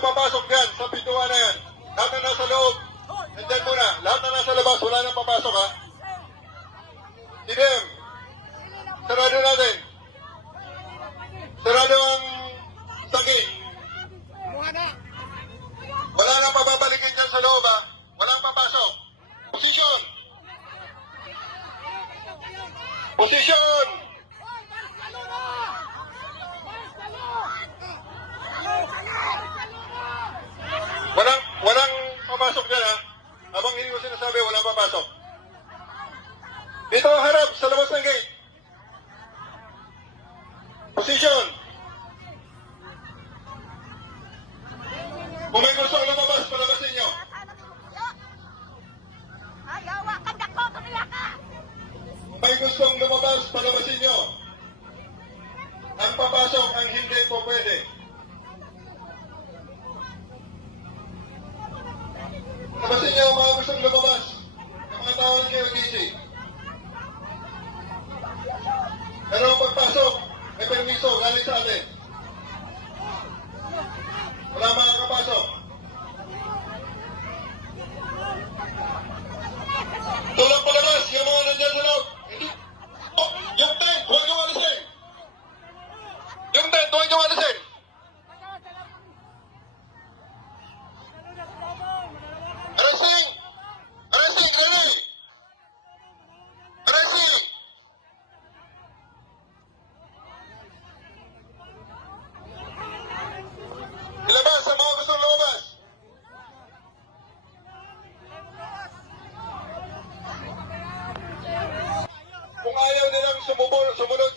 papasok dyan sa pintuan na yan. Lahat na nasa loob. Nandyan muna. Lahat na nasa labas. Wala nang papasok ha. Tinem. Sarado natin. Sarado ang tagi. Wala nang pababalikin dyan sa loob ha. Walang papasok. Posisyon. Posisyon. Posisyon! Kung may gusto lumabas, palabasin nyo. May gustong lumabas, palabasin nyo. Ang papasok, ang hindi po pwede. Labasin nyo mga gustong lumabas. Ang mga tao ng KOTC. 什么不什么都